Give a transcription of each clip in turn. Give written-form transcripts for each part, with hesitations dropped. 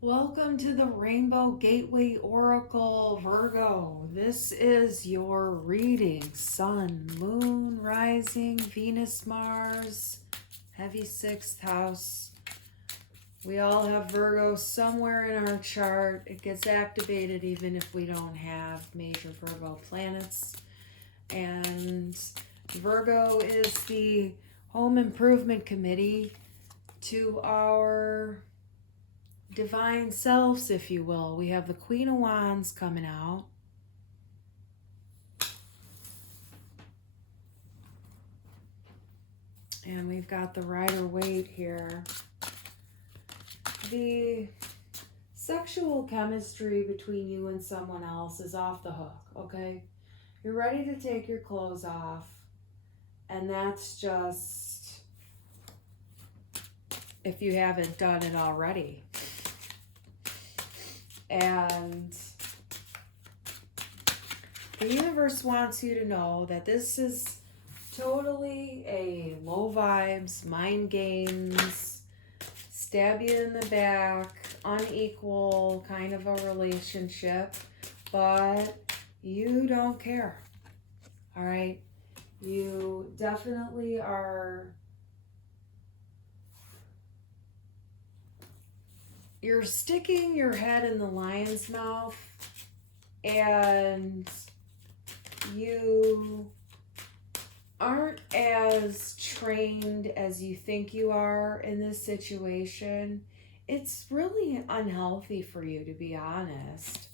Welcome to the Rainbow Gateway Oracle, Virgo. This is your reading. Sun, Moon, Rising, Venus, Mars, heavy sixth house. We all have Virgo somewhere in our chart. It gets activated even if we don't have major Virgo planets. And Virgo is the home improvement committee to our divine selves, if you will. We have the Queen of Wands coming out. And we've got the Rider-Waite here. The sexual chemistry between you and someone else is off the hook, okay? You're ready to take your clothes off, and that's just if you haven't done it already. And the universe wants you to know that this is totally a low vibes, mind games, stab you in the back, unequal kind of a relationship, but you don't care. All right? You definitely are. You're sticking your head in the lion's mouth, and you aren't as trained as you think you are in this situation. It's really unhealthy for you, to be honest.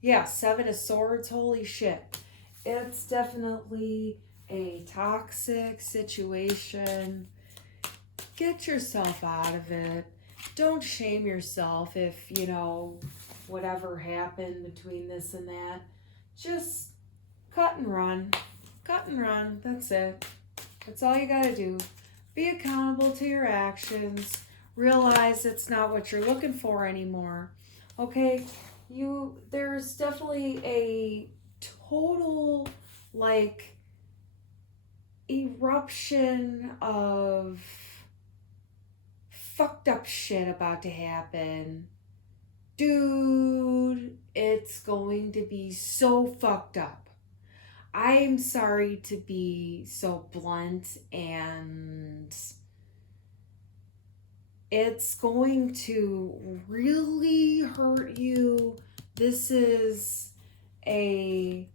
Yeah, Seven of Swords, holy shit. It's definitely a toxic situation. Get yourself out of it. Don't shame yourself if, whatever happened between this and that. Just cut and run. Cut and run. That's it. That's all you gotta do. Be accountable to your actions. Realize it's not what you're looking for anymore. Okay? There's definitely a total, eruption of fucked up shit about to happen. Dude, it's going to be so fucked up. I'm sorry to be so blunt, and it's going to really hurt you. This is a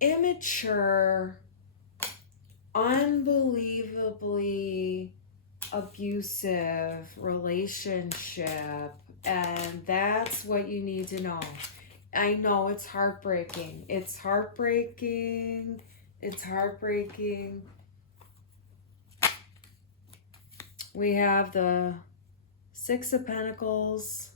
immature, unbelievably abusive relationship, and that's what you need to know. I know it's heartbreaking. It's heartbreaking. It's heartbreaking. We have the Six of Pentacles.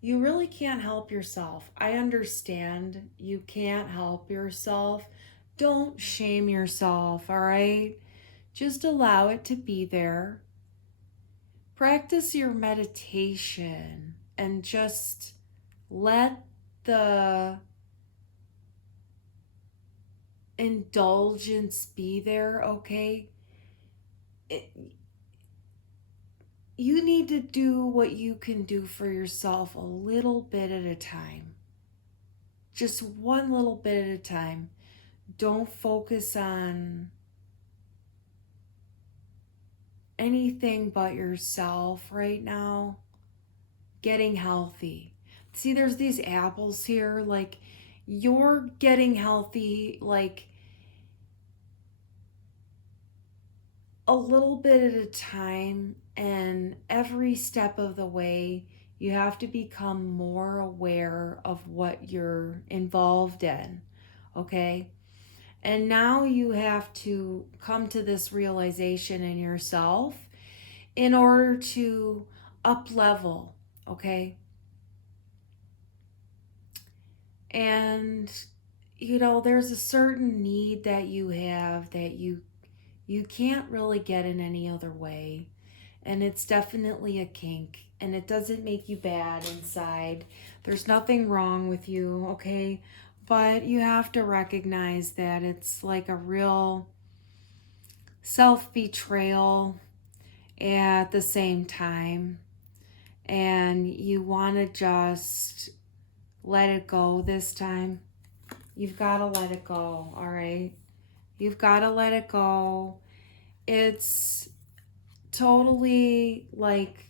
You really can't help yourself. I understand you can't help yourself. Don't shame yourself, all right? Just allow it to be there. Practice your meditation and just let the indulgence be there, okay? You need to do what you can do for yourself a little bit at a time. Just one little bit at a time. Don't focus on anything but yourself right now. Getting healthy. See, there's these apples here. You're getting healthy, a little bit at a time, and every step of the way, you have to become more aware of what you're involved in, okay? And now you have to come to this realization in yourself in order to up level, okay? And there's a certain need that you have that you can't really get in any other way, and it's definitely a kink, and it doesn't make you bad inside. There's nothing wrong with you, okay? But you have to recognize that it's like a real self-betrayal at the same time. And you want to just let it go this time. You've got to let it go, all right? You've got to let it go. It's totally like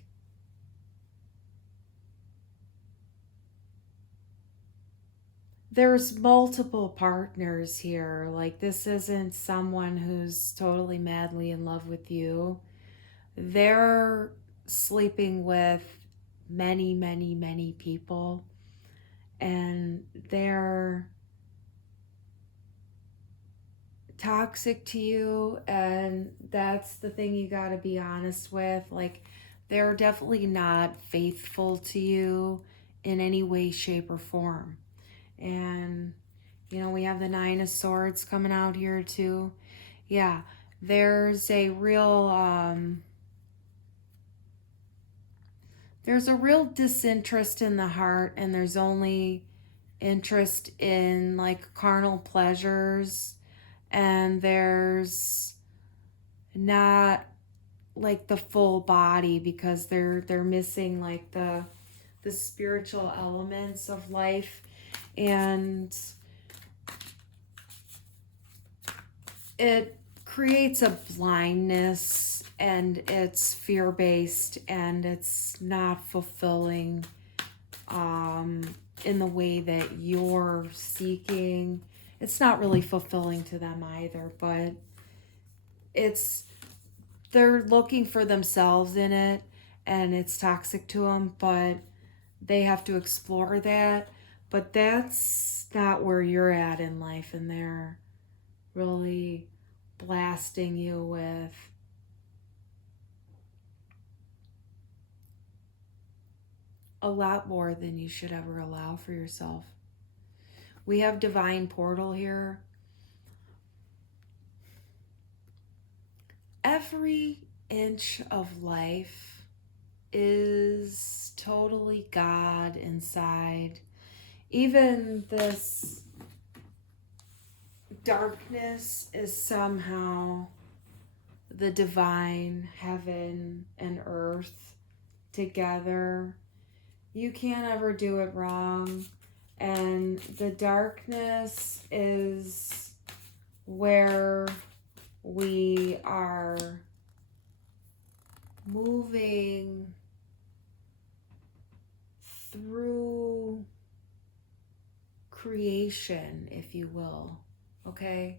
there's multiple partners here. Like, this isn't someone who's totally madly in love with you. They're sleeping with many, many, many people, and they're toxic to you, and that's the thing you got to be honest with. Like, they're definitely not faithful to you in any way, shape, or form. And you know, we have the Nine of Swords coming out here too. Yeah, there's a real disinterest in the heart, and there's only interest in like carnal pleasures, and there's not like the full body, because they're missing like the spiritual elements of life. And it creates a blindness, and it's fear-based, and it's not fulfilling in the way that you're seeking. It's not really fulfilling to them either, but they're looking for themselves in it, and it's toxic to them, but they have to explore that. But that's not where you're at in life, and they're really blasting you with a lot more than you should ever allow for yourself. We have divine portal here. Every inch of life is totally God inside. Even this darkness is somehow the divine, heaven and earth together. You can't ever do it wrong. And the darkness is where we are moving through creation, if you will. Okay?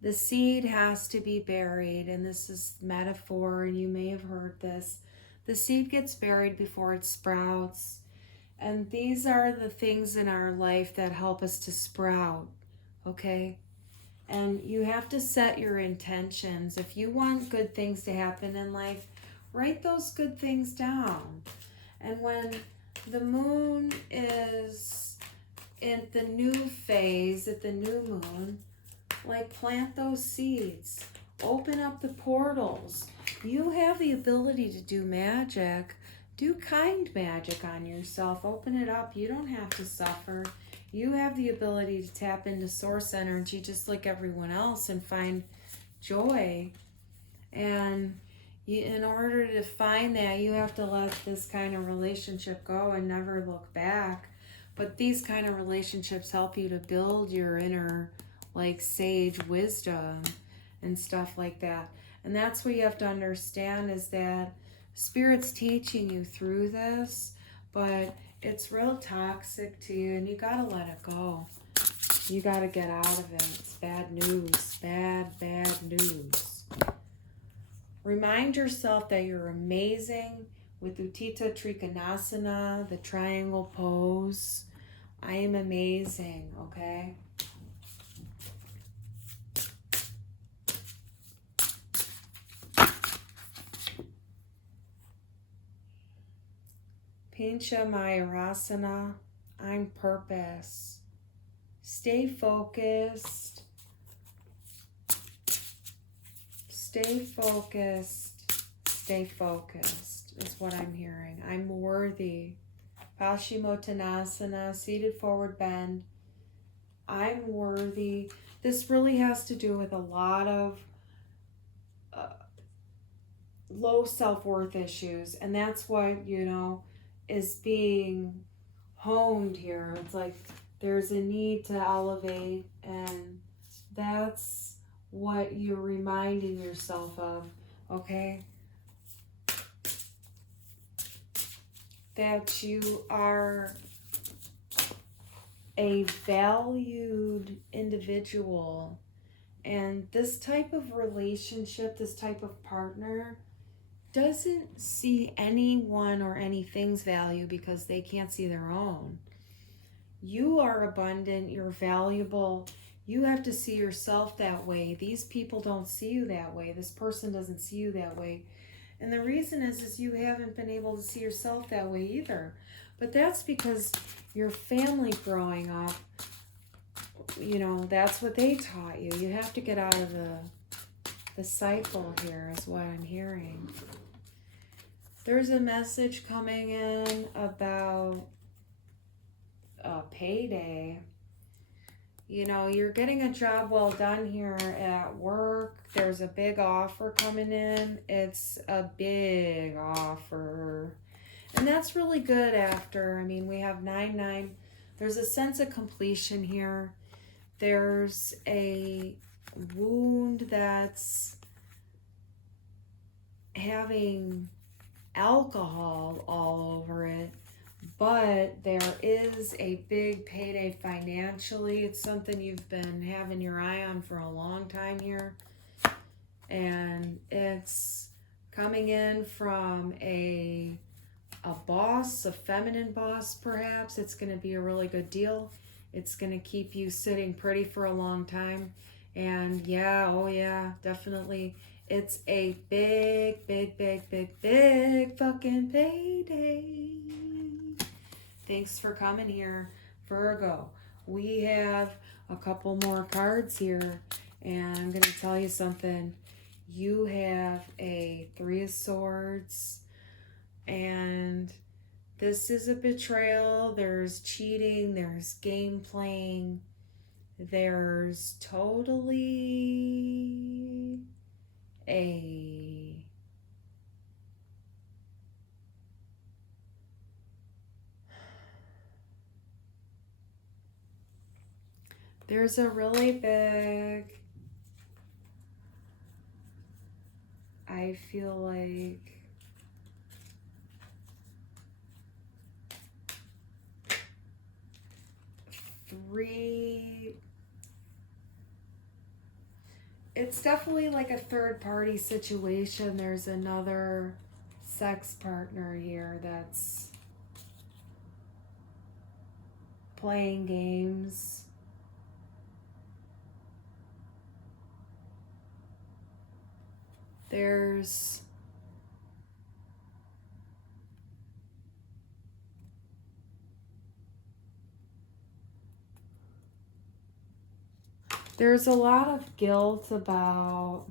The seed has to be buried, and this is metaphor, and you may have heard this. The seed gets buried before it sprouts, and these are the things in our life that help us to sprout, okay? And you have to set your intentions. If you want good things to happen in life, write those good things down. And when the moon is in the new phase, at the new moon, like, plant those seeds, open up the portals. You have the ability to do magic. Do kind magic on yourself. Open it up. You don't have to suffer. You have the ability to tap into source energy just like everyone else and find joy. And in order to find that, you have to let this kind of relationship go and never look back. But these kind of relationships help you to build your inner, like, sage wisdom and stuff like that. And that's what you have to understand, is that Spirit's teaching you through this, but it's real toxic to you, and you gotta let it go. You gotta get out of it. It's bad news. Bad, bad news. Remind yourself that you're amazing with Utthita Trikonasana, the triangle pose. I am amazing, okay? Pincha Mayurasana, I'm purpose. Stay focused. Stay focused. Stay focused is what I'm hearing. I'm worthy. Paschimottanasana, seated forward bend. I'm worthy. This really has to do with a lot of low self-worth issues, and that's what, you know, is being honed here. It's like there's a need to elevate, and that's what you're reminding yourself of, okay? That you are a valued individual, and this type of relationship, this type of partner doesn't see anyone or anything's value because they can't see their own. You are abundant, you're valuable. You have to see yourself that way. These people don't see you that way. This person doesn't see you that way. And the reason is you haven't been able to see yourself that way either. But that's because your family growing up, you know, that's what they taught you. You have to get out of the cycle here is what I'm hearing. There's a message coming in about a payday. You know, you're getting a job well done here at work. There's a big offer coming in. It's a big offer. And that's really good after, I mean, we have 9-9. There's a sense of completion here. There's a wound that's having alcohol all over it, but there is a big payday financially. It's something you've been having your eye on for a long time here, and it's coming in from a boss, a feminine boss perhaps. It's going to be a really good deal. It's going to keep you sitting pretty for a long time. And yeah, oh yeah, definitely. It's a big, big, big, big, big fucking payday. Thanks for coming here, Virgo. We have a couple more cards here, and I'm going to tell you something. You have a 3 of Swords, and this is a betrayal. There's cheating, there's game playing, there's totally there's a really big, I feel like, it's definitely like a third party situation. There's another sex partner here that's playing games. There's a lot of guilt about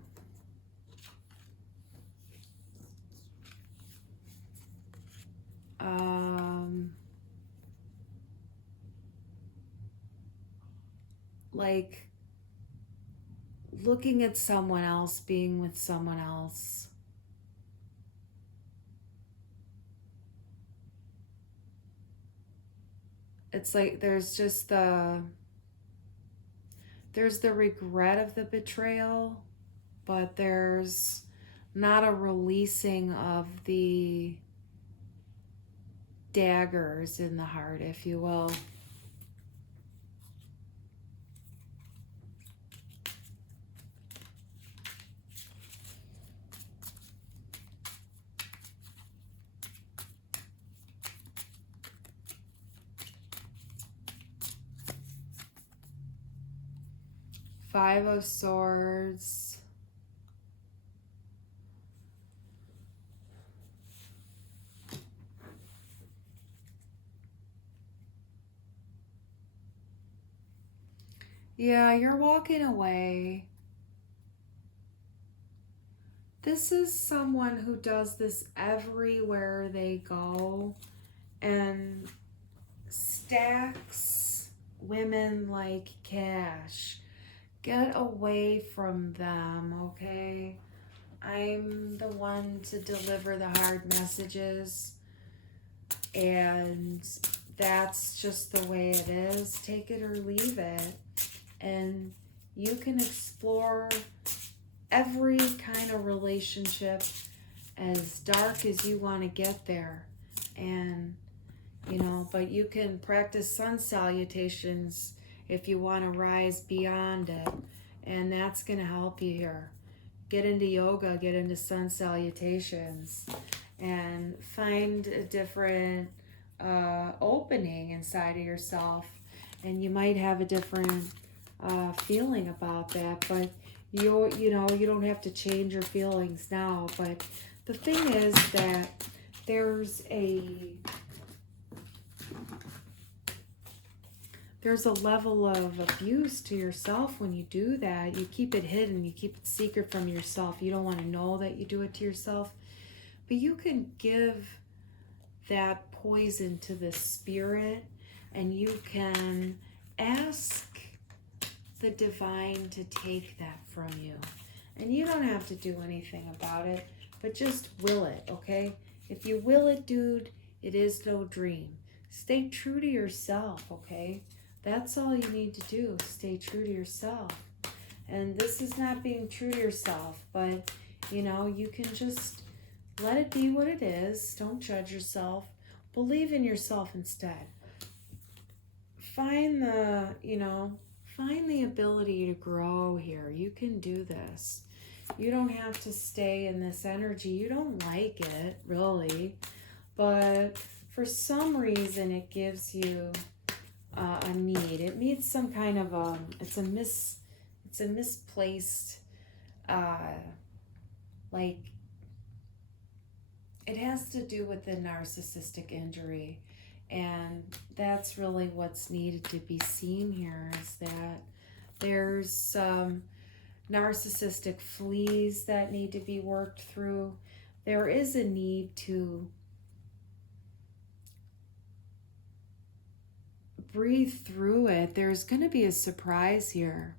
like looking at someone else, being with someone else. It's like there's the regret of the betrayal, but there's not a releasing of the daggers in the heart, if you will. Five of Swords. Yeah, you're walking away. This is someone who does this everywhere they go and stacks women like cash. Get away from them, okay? I'm the one to deliver the hard messages, and that's just the way it is. Take it or leave it. And you can explore every kind of relationship as dark as you want to get there. And, but you can practice sun salutations if you want to rise beyond it. And that's going to help you here. Get into yoga, get into sun salutations, and find a different opening inside of yourself. And you might have a different feeling about that, but you don't have to change your feelings now. But the thing is that there's a level of abuse to yourself when you do that. You keep it hidden, you keep it secret from yourself. You don't want to know that you do it to yourself. But you can give that poison to the spirit, and you can ask the divine to take that from you. And you don't have to do anything about it, but just will it, okay? If you will it, dude, it is no dream. Stay true to yourself, okay? That's all you need to do. Stay true to yourself. And this is not being true to yourself, but you can just let it be what it is. Don't judge yourself. Believe in yourself instead. Find the ability to grow here. You can do this. You don't have to stay in this energy. You don't like it, really. But for some reason, it gives you a need. It needs some kind of it's a misplaced, like, it has to do with the narcissistic injury. And that's really what's needed to be seen here, is that there's some narcissistic fleas that need to be worked through. There is a need to breathe through it. There's going to be a surprise here,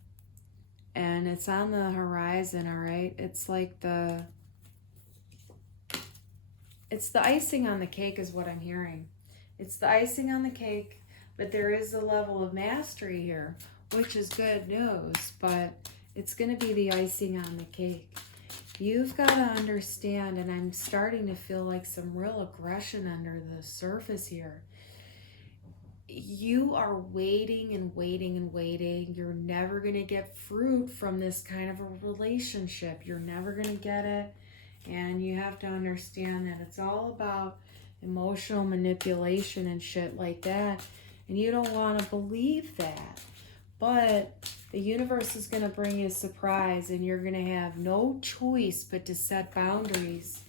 and it's on the horizon, all right? It's like it's the icing on the cake is what I'm hearing. It's the icing on the cake, but there is a level of mastery here, which is good news, but it's going to be the icing on the cake. You've got to understand, and I'm starting to feel like some real aggression under the surface here. You are waiting and waiting and waiting. You're never going to get fruit from this kind of a relationship. You're never going to get it. And you have to understand that it's all about emotional manipulation and shit like that. And you don't want to believe that. But the universe is going to bring you a surprise, and you're going to have no choice but to set boundaries.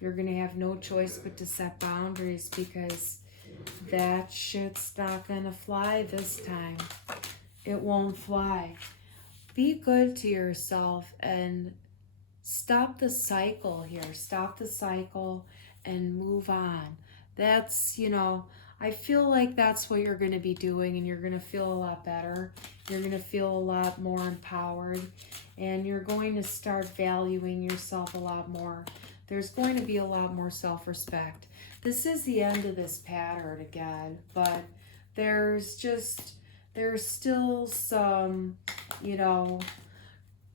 You're going to have no choice but to set boundaries, because that shit's not going to fly this time. It won't fly. Be good to yourself and stop the cycle here. Stop the cycle and move on. That's, I feel like that's what you're going to be doing, and you're going to feel a lot better. You're going to feel a lot more empowered, and you're going to start valuing yourself a lot more. There's going to be a lot more self-respect. This is the end of this pattern again, but there's still some,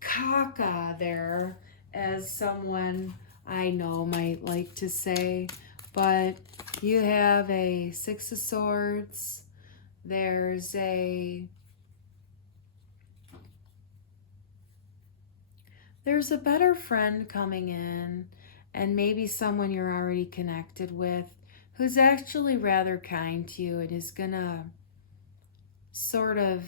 caca there, as someone I know might like to say. But you have a Six of Swords. There's a better friend coming in, and maybe someone you're already connected with who's actually rather kind to you and is gonna sort of,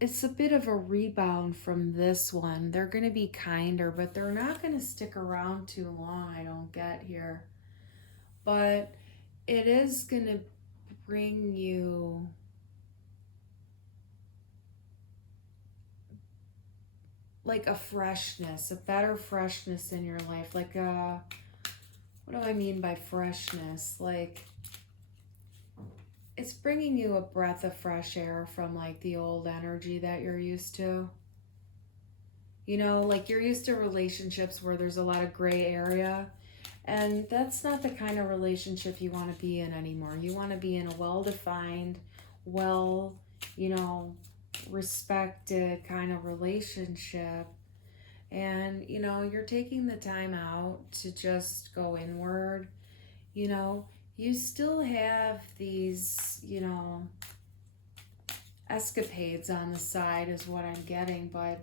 it's a bit of a rebound from this one. They're going to be kinder, but they're not going to stick around too long, I don't get here. But it is going to bring you like a freshness, a better freshness in your life. Like what do I mean by freshness? Like, it's bringing you a breath of fresh air from like the old energy that you're used to. You know, like you're used to relationships where there's a lot of gray area. And that's not the kind of relationship you want to be in anymore. You want to be in a well defined, well, you know, respected kind of relationship. And, you know, you're taking the time out to just go inward. You know, you still have these, you know, escapades on the side, is what I'm getting, but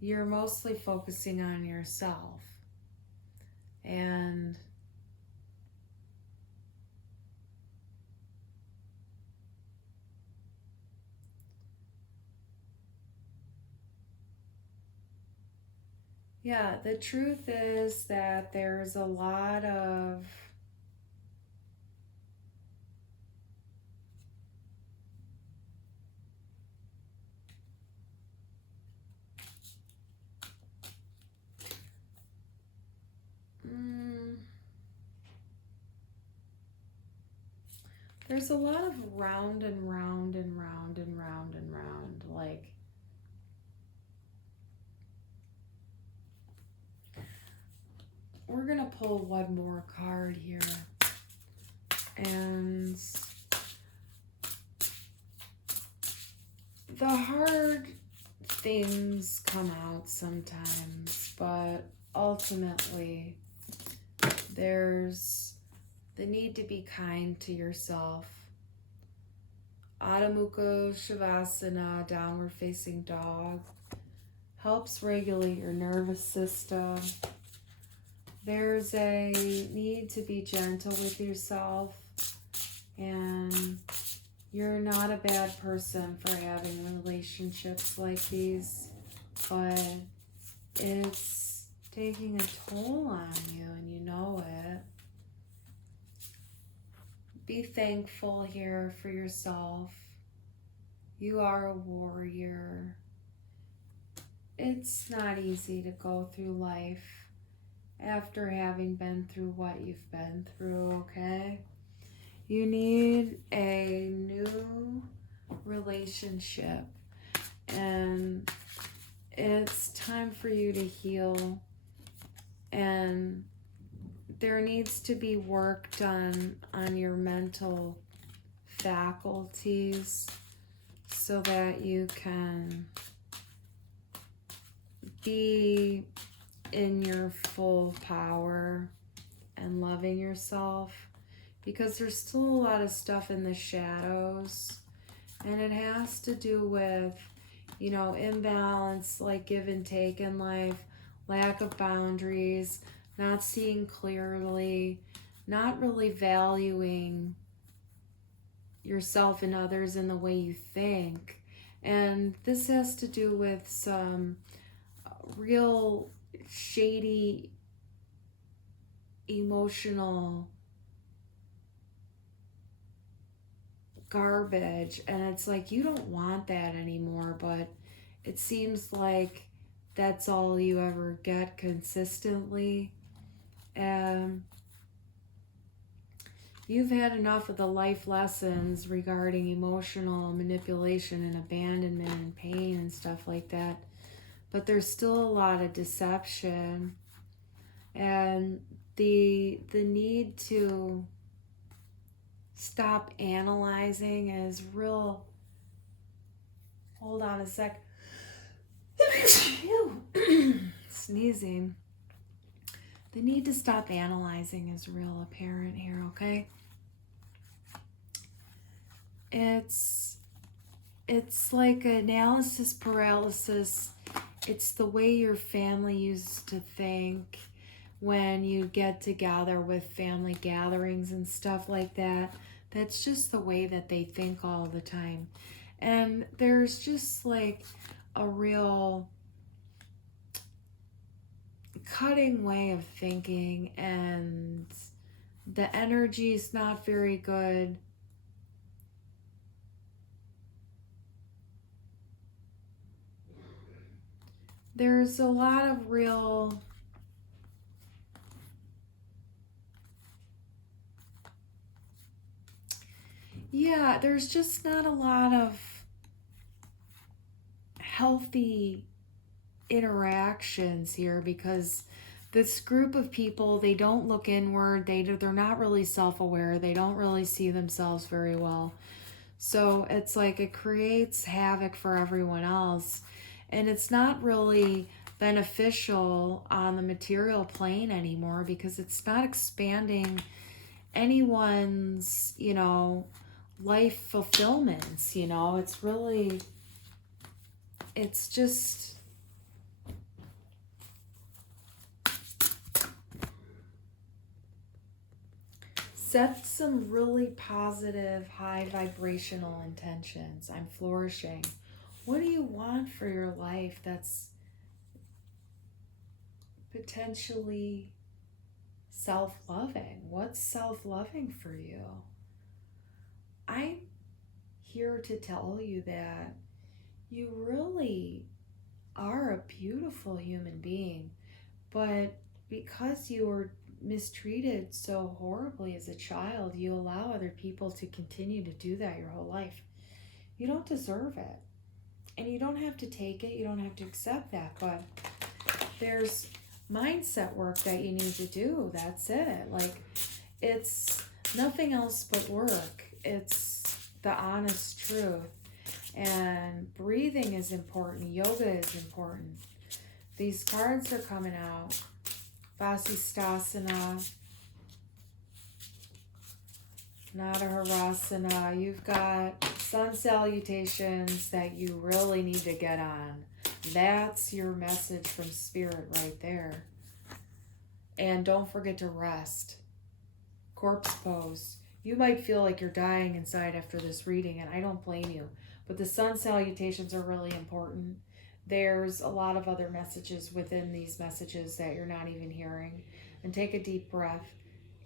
you're mostly focusing on yourself. And yeah, the truth is that there's a lot of there's a lot of round and round and round and round and round. Like, we're going to pull one more card here. And the hard things come out sometimes, but ultimately there's the need to be kind to yourself. Adho Mukha Shavasana, downward facing dog, helps regulate your nervous system. There's a need to be gentle with yourself, and you're not a bad person for having relationships like these, but it's taking a toll on you and you know it. Be thankful here for yourself. You are a warrior. It's not easy to go through life after having been through what you've been through, okay? You need a new relationship, and it's time for you to heal, and there needs to be work done on your mental faculties so that you can be in your full power and loving yourself, because there's still a lot of stuff in the shadows, and it has to do with, you know, imbalance, like give and take in life, lack of boundaries, not seeing clearly, not really valuing yourself and others in the way you think. And this has to do with some real shady emotional garbage, and it's like you don't want that anymore, but it seems like that's all you ever get consistently. You've had enough of the life lessons regarding emotional manipulation and abandonment and pain and stuff like that, but there's still a lot of deception, and the need to stop analyzing is real. Hold on a sec. Sneezing. The need to stop analyzing is real apparent here, okay? It's like analysis paralysis. It's the way your family used to think when you get together with family gatherings and stuff like that. That's just the way that they think all the time. And there's just like a real cutting way of thinking, and the energy is not very good. There's a lot of real there's just not a lot of healthy interactions here, because this group of people, they don't look inward, they're not really self-aware, they don't really see themselves very well. So it's like it creates havoc for everyone else, and it's not really beneficial on the material plane anymore, because it's not expanding anyone's, life fulfillments. It's really, it's just, set some really positive, high vibrational intentions. I'm flourishing. What do you want for your life that's potentially self-loving? What's self-loving for you? I'm here to tell you that you really are a beautiful human being, but because you were mistreated so horribly as a child, you allow other people to continue to do that your whole life. You don't deserve it. And you don't have to take it, you don't have to accept that, but there's mindset work that you need to do. That's it. Like, it's nothing else but work. It's the honest truth. And breathing is important. Yoga is important. These cards are coming out. Vasistasana, Nadaharasana. You've got sun salutations that you really need to get on. That's your message from Spirit right there. And don't forget to rest. Corpse pose. You might feel like you're dying inside after this reading, and I don't blame you. But the sun salutations are really important. There's a lot of other messages within these messages that you're not even hearing. And take a deep breath,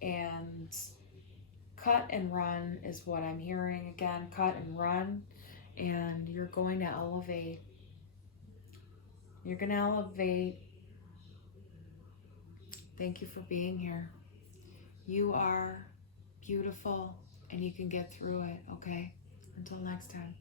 and cut and run is what I'm hearing. Again, cut and run, and you're going to elevate. You're going to elevate. Thank you for being here. You are beautiful, and you can get through it, okay? Until next time.